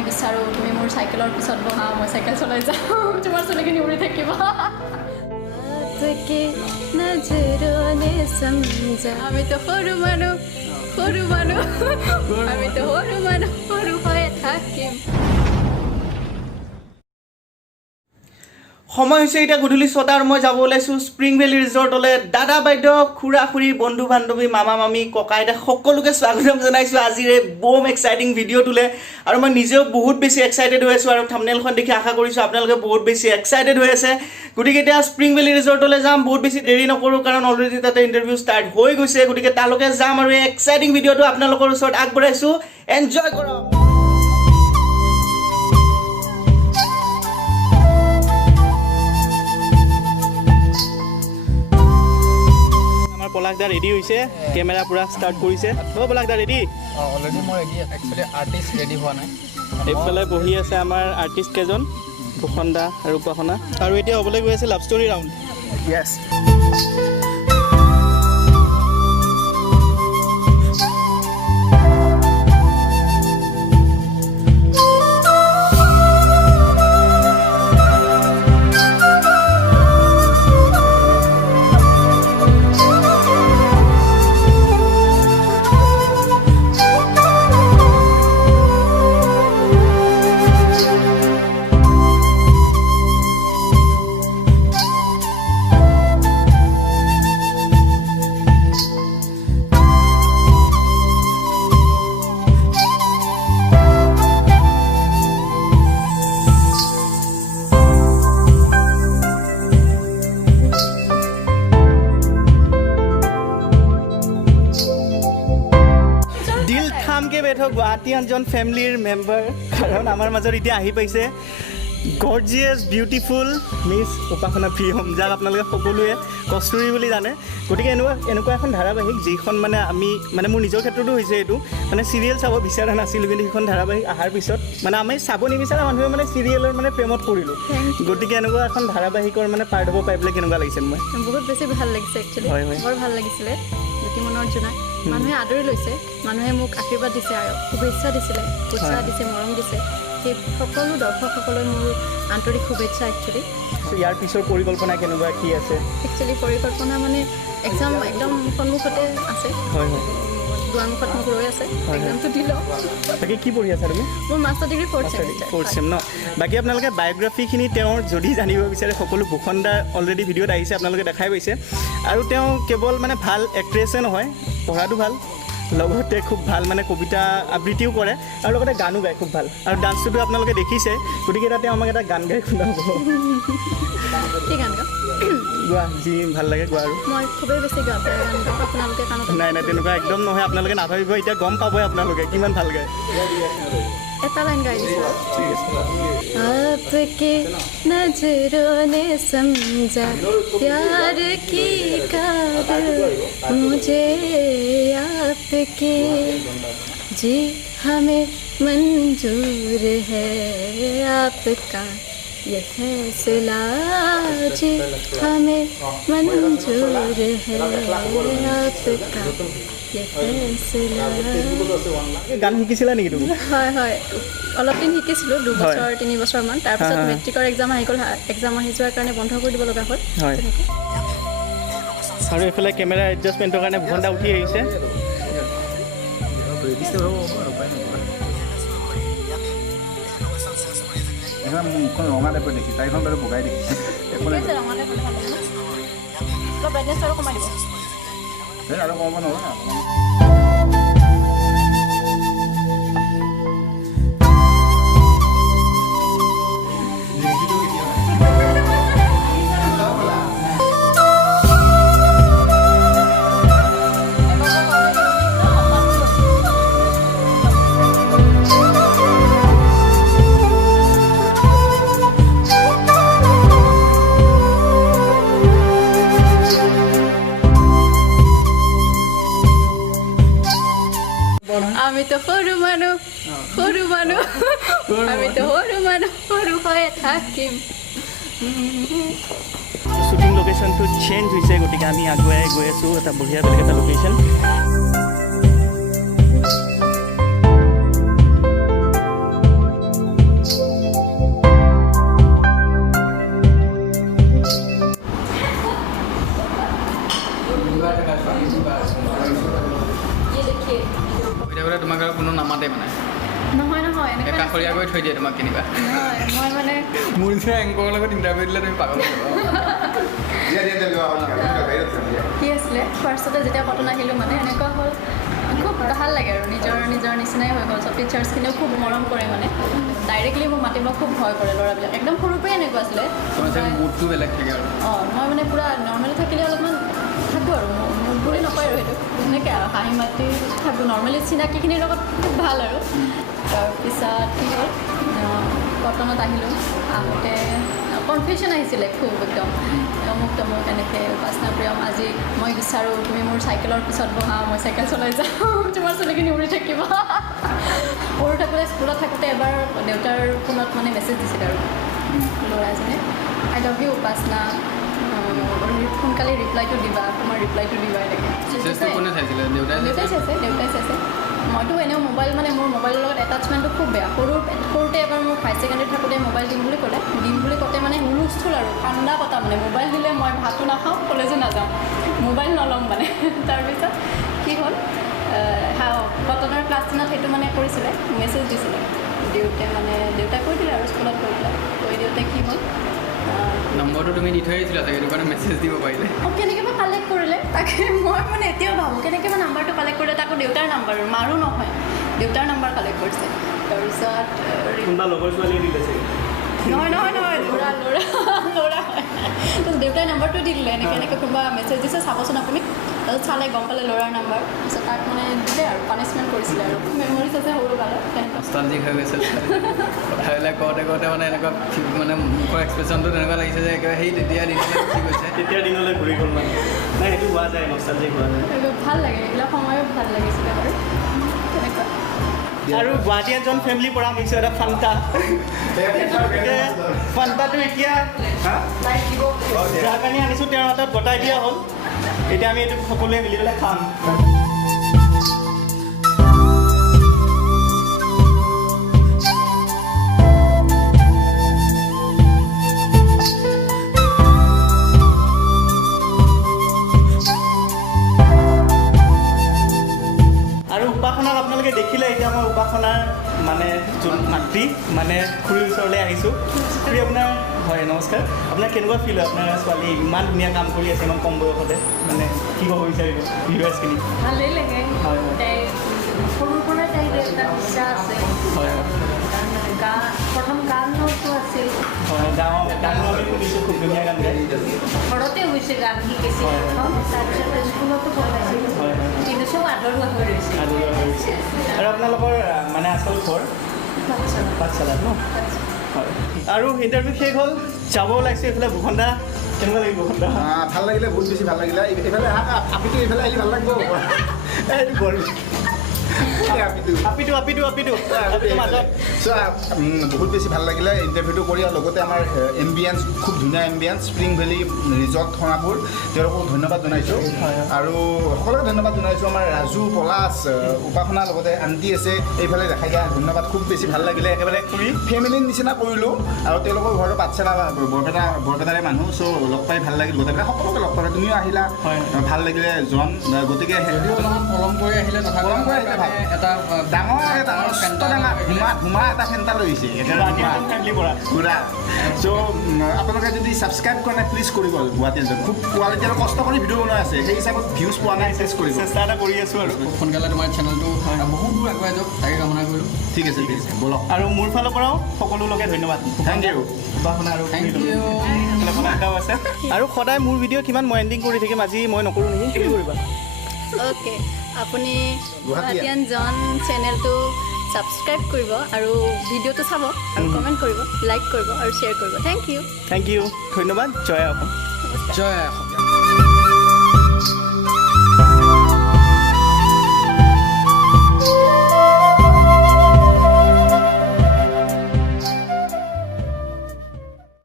মই বিচাৰোঁ তুমি মোৰ চাইকেলৰ পিছত বহা মই চাইকেল চলাই যাওঁ তোমাৰ চুলিখিনি উৰি থাকিব আমিতো সৰু মানুহ আমিতো সৰু হৈ থাকিম সময় হৈছে এতিয়া গধূলি 6টাৰ মই যাব ওলাইছোঁ স্প্ৰিং ভেলী ৰিজৰ্টলৈ দাদা বাইদেউ খুৰা খুৰী বন্ধু বান্ধৱী মামা মামী ককা আইতা সকলোকে স্বাগতম জনাইছোঁ আজিৰ এই বম এক্সাইটিং ভিডিঅ'টোলৈ আৰু মই নিজেও বহুত বেছি এক্সাইটেড হৈ আছোঁ আৰু থাম্বনেইলখন দেখি আশা কৰিছোঁ আপোনালোকে বহুত বেছি এক্সাইটেড হৈ আছে গতিকে এতিয়া স্প্ৰিং ভেলী ৰিজৰ্টলৈ যাম বহুত বেছি দেৰি নকৰোঁ কাৰণ অলৰেডি তাতে ইণ্টাৰভিউ ষ্টাৰ্ট হৈ গৈছে গতিকে তালৈকে যাম আৰু এই এক্সাইটিং ভিডিঅ'টো আপোনালোকৰ ওচৰত আগবঢ়াইছোঁ এনজয় কৰক পলাকদা ৰেডি হৈছে কেমেৰা পুৰা ষ্টাৰ্ট কৰিছে অ পলাকদা ৰেডি অলৰেডি মই ৰেডি একচুৱেলি আৰ্টিষ্ট ৰেডি হোৱা নাই এইফালে বহি আছে আমাৰ আৰ্টিষ্ট কেইজন ভূষণ দা আৰু উপাসনা আৰু এতিয়া হ'বলৈ গৈ আছে লাভ ষ্টৰী ৰাউণ্ড য়েছ গুৱাহাটীয়ান জন ফেমিলিৰ মেম্বাৰ কাৰণ আমাৰ মাজত এতিয়া আহি পাইছে গৰ্জিয়াছ বিউটিফুল মিছ উপাসনা প্ৰিয়ম যাক আপোনালোকে সকলোৱে কষ্টুৰি বুলি জানে গতিকে এনেকুৱা এখন ধাৰাবাহিক যিখন মানে আমি মানে মোৰ নিজৰ ক্ষেত্ৰতো হৈছে এইটো মানে চিৰিয়েল চাব বিচৰা নাছিলোঁ কিন্তু সেইখন ধাৰাবাহিক অহাৰ পিছত মানে আমি চাব নিবিচৰা মানুহে মানে চিৰিয়েলৰ মানে প্ৰেমত পৰিলোঁ গতিকে এনেকুৱা এখন ধাৰাবাহিকৰ মানে পাৰ্ট হ'ব পাই পেলাই কেনেকুৱা লাগিছে মই বহুত বেছি ভাল লাগিছে একচুৱেলি বৰ ভাল লাগিছিলে দুটি মনৰ জোনাক মানুহে আদৰি লৈছে মানুহে মোক আশীৰ্বাদ দিছে আৰু শুভেচ্ছা দিছিলে উৎসাহ দিছে মৰম দিছে সেই সকলো দৰ্শকসকলৰ মোৰ আন্তৰিক শুভেচ্ছা একচুৱেলি ইয়াৰ পিছৰ পৰিকল্পনা কেনেকুৱা কি আছে একচুৱেলি পৰিকল্পনা মানে এক্সাম একদম সন্মুখতে আছে হয় হয় দুৱাৰমুখত মোক ৰৈ আছে এক্সামটো দি লওঁ বাকী কি পঢ়ি আছা তুমি মোৰ মাষ্টাৰ ডিগ্ৰী ফ'ৰ্থ চেম ন বাকী আপোনালোকে বায়'গ্ৰাফিখিনি তেওঁৰ যদি জানিব বিচাৰে সকলো ভূষণ দা অলৰেডি ভিডিঅ'ত আহিছে আপোনালোকে দেখাই পাইছে আৰু তেওঁ কেৱল মানে ভাল এক্ট্ৰেছে নহয় পঢ়াটো ভাল লগতে খুব ভাল মানে কবিতা আবৃত্তিও কৰে আৰু লগতে গানো গায় খুব ভাল আৰু ডান্সটোতো আপোনালোকে দেখিছে গতিকে তাতে আমাক এটা গান গাই শুনাব কি গান গাওঁ গোৱা যি ভাল লাগে গোৱা আৰু মই খুবেই বেছি গান গাওঁ আপোনালোকে কাণত নাই তেনেকুৱা একদম নহয় আপোনালোকে নাভাবিব এতিয়া গম পাবই আপোনালোকে কিমান ভাল গায় এটা লাইন গাই দিছোঁ ঠিক আছে आपके नजरों ने समझा प्यार की कदर मुझे आपके जी हमें मंजूर है आपका ये फैसला जी हमें मंजूर है आपका ये फैसला গান শিকিছিলা নেকি তুমি হয় হয় অলপ দিন শিকিছিলোঁ 2 বছৰ 3 বছৰমান তাৰপিছত মেট্ৰিকৰ এক্সাম আহি গ'ল এক্সাম আহি যোৱাৰ কাৰণে বন্ধ কৰি দিব লগা হ'ল আৰু এইফালে কেমেৰা এডজাষ্টমেণ্টৰ কাৰণে ভূষণ দা উঠি আহিছে মুখখন ৰঙা টাইপৰ দেখি তাইখন বাৰু বগাই দেখি আৰু কমাব নোৱাৰা আমি তো সৰু মানুহ আমি তো সৰু হৈ থাকিম শ্বুটিং লোকেশ্যনটো চেঞ্জ হৈছে গতিকে আমি আগুৱাই গৈ আছোঁ এটা বঢ়িয়া বেলেগ এটা লোকেশ্যন এখৰীয়া কৰি থৈ দিয়ে তোমাক কেনিবা নহয় মই মানে মোৰ নিচিনা এংকৰৰ লগত ইণ্টাৰভিউ দিলে তুমি পাগল কি আছিলে ফাৰ্ষ্টতে যেতিয়া কটন আহিলোঁ মানে এনেকুৱা হ'ল খুব ভাল লাগে আৰু নিজৰ নিচিনাই হৈ গ'ল চব টিচাৰ্ছখিনিও খুব মৰম কৰে মানে ডাইৰেক্টলি মোক মাতিব খুব ভয় কৰে ল'ৰাবিলাক একদম সৰুৰ পৰাই এনেকুৱা আছিলে মুডটো বেলেগ থাকে আৰু মই মানে পূৰা নৰ্মেলি থাকিলে অলপমান থাকোঁ আৰু মুড বুলি নকয় আৰু সেইটো এনেকৈ আৰু হাঁহি মাতি থাকোঁ নৰ্মেলি চিনাকিখিনিৰ লগত খুব ভাল আৰু তাৰপিছত কি হ'ল কটনত আহিলোঁ আহোঁতে কনফিউশ্যন আহিছিলে খুব একদম অমুক তমুক এনেকৈ উপাসনা প্ৰিয়ম আজি মই বিচাৰোঁ তুমি মোৰ চাইকেলৰ পিছত বহা মই চাইকেল চলাই যাওঁ তোমাৰ চুলিখিনি উৰি থাকিব সৰু থাকোঁতে স্কুলত থাকোঁতে এবাৰ দেউতাৰ ফোনত মানে মেছেজ দিছিলে আৰু ল'ৰাজনে আই লাভ ইউ উপাসনা সোনকালে ৰিপ্লাইটো দিবা তোমাৰ ৰিপ্লাইটো দিবা এনেকৈ দেউতাই চাইছে মইতো এনেও মোবাইল মানে মোৰ মোবাইলৰ লগত এটাচমেণ্টটো খুব বেয়া সৰুতে এবাৰ মোৰ হাই ছেকেণ্ডেৰী থাকোঁতে মোবাইল দিম বুলি কওঁতে মানে হুলস্থুল আৰু ঠাণ্ডা কথা মানে মোবাইল দিলে মই ভাতো নাখাওঁ কলেজো নাযাওঁ মোবাইল নল'ম মানে তাৰপিছত কি হ'ল কটনৰ ক্লাছ 10ত সেইটো মানে কৰিছিলে মেছেজ দিছিলে দেউতাই কৈ দিলে আৰু স্কুলত গৈ পেলাই কৈ দিওঁতে কি হ'ল নম্বৰটো তুমি দি থৈ আহিছিলা চাগে সেইটো কাৰণে মেছেজ দিব পাৰিলে কেনেকৈ বা কালেক্ট কৰিলে তাকে মই মানে এতিয়াও ভাবোঁ কেনেকৈ বা নাম্বাৰটো কালেক্ট কৰিলে তাকো দেউতাৰ নাম্বাৰ মাৰো নহয় দেউতাৰ নাম্বাৰ কালেক্ট কৰিছে তাৰপিছত কোনোবা লগৰ ছোৱালীয়ে দিলে চাগে নহয় ল'ৰা দেউতাই নাম্বাৰটো দি দিলে এনেকৈ কোনোবা মেছেজ দিছে চাবচোন আপুনি তাৰপিছত চালে গম পালে ল'ৰাৰ নাম্বাৰ তাৰপিছত তাক মানে দিলে আৰু পানিছমেণ্ট কৰিছিলে আৰু মেমৰিজ আছে সৰু কালত নষ্টালজিক হৈ গৈছে কথাবিলাক কওঁতে মানে এনেকুৱা মানে মুখৰ এক্সপ্ৰেশ্যনটো তেনেকুৱা লাগিছে যে একেবাৰে সেই তেতিয়া দিনলৈ গুচি গৈছে তেতিয়া দিনলৈ ঘূৰি গ'ল মানে নাই সেইটো হোৱা যায় নষ্টালজিক হোৱা যায় ভাল লাগে এইবিলাক সময়ো ভাল লাগিছিলে বাৰু তেনেকুৱা আৰু গুৱাহাটীয়ান জন ফেমিলিৰ পৰা আনিছোঁ এটা ফান্তা ফান্তাটো এতিয়া যাৰ কাৰণে আনিছোঁ তেওঁৰ হাতত গতাই দিয়া হ'ল এতিয়া আমি এইটো সকলোৱে মিলি পেলাই খাম আৰু উপাসনাক আপোনালোকে দেখিলে এতিয়া মই উপাসনাৰ মানে মাতৃ মানে খুৰীৰ ওচৰলৈ আহিছোঁ খুৰী আপোনাৰ হয় নমস্কাৰ আপোনাৰ কেনেকুৱা ফিল হয় আপোনাৰ ছোৱালী ইমান ধুনীয়া কাম কৰি আছে ইমান কম বয়সতে মানে কি ক'ব বিচাৰিব ভিউৱাৰ্ছখিনি ভালেই লাগে হয় সৰুৰ পৰাই তাইৰ এটা ইচ্ছা আছে হয় প্ৰথম গানতো আছিল হয় গানো আমি শুনিছোঁ খুব ধুনীয়া গান গাই ঘৰতে হৈছে গান শিকিছিল তাৰপিছত স্কুলতো পঢ়াইছিল হয় কিন্তু চব আধৰুৱা হৈ ৰৈছে আৰু আপোনালোকৰ মানে আচল ঘৰ পাঠশালাত ন হয় আৰু ইণ্টাৰভিউ শেষ হ'ল যাব ওলাইছোঁ এইফালে ভূষণ দা কেনেকুৱা লাগিব ভূষণ দা ভাল লাগিলে বহুত বেছি ভাল লাগিলে এইফালে আপিটো এইফালে আহিলে ভাল লাগিব এইটো গ'ল আপিটো মাজত বহুত বেছি ভাল লাগিলে ইণ্টাৰভিউটো কৰি আৰু লগতে আমাৰ এম্বিয়েঞ্চ খুব ধুনীয়া এম্বিয়েঞ্চ স্প্ৰিং ভেলী ৰিজৰ্ট সৰাবোৰ তেওঁলোকক ধন্যবাদ জনাইছোঁ আৰু সকলোকে ধন্যবাদ জনাইছোঁ আমাৰ ৰাজু পলাশ উপাসনাৰ লগতে আণ্টি আছে এইফালে দেখাই দিয়া ধন্যবাদ খুব বেছি ভাল লাগিলে একেবাৰে ফেমিলিৰ নিচিনা কৰিলোঁ আৰু তেওঁলোকৰ ঘৰৰ পাঠশালা বৰপেটাৰে মানুহ চ' লগ পাই ভাল লাগিল গোটেইবিলাক সকলোকে লগ পালে তুমিও আহিলা ভাল লাগিলে জন গতিকে অলপমান পলম কৰি আহিলে এটা ডাঙৰ এটা ধুমা এটা ফেণ্টা লৈছে পুৰা চ' আপোনালোকে যদি ছাবস্ক্ৰাইব কৰা নাই প্লিজ কৰিব গুৱাহাটীত খুব কোৱালিটি আৰু কষ্ট কৰি ভিডিঅ' বনাই আছে সেই হিচাপত ভিউজ পোৱা নাই চেষ্টা কৰিব চেষ্টা এটা কৰি আছোঁ আৰু সোনকালে তোমাৰ চেনেলটো বহুত দূৰ আগুৱাই যাওক তাকে কামনা কৰিলোঁ ঠিক আছে ব'লক আৰু মোৰ ফালৰ পৰাও সকলো লোকে ধন্যবাদ থেংক ইউ উপাসনা আৰু থেংক ইউ এটাও আছে আৰু সদায় মোৰ ভিডিঅ' কিমান মই এণ্ডিং কৰি থাকিম আজি মই নকৰোঁ নেকি কি কৰিবা অ'কে আপুনি গুৱাহাটীয়ান জন চেনেলটো ছাবস্ক্ৰাইব কৰিব আৰু ভিডিঅ'টো চাব আৰু কমেণ্ট কৰিব লাইক কৰিব আৰু শ্বেয়াৰ কৰিব থেংক ইউ ধন্যবাদ জয় অসম জয় অসম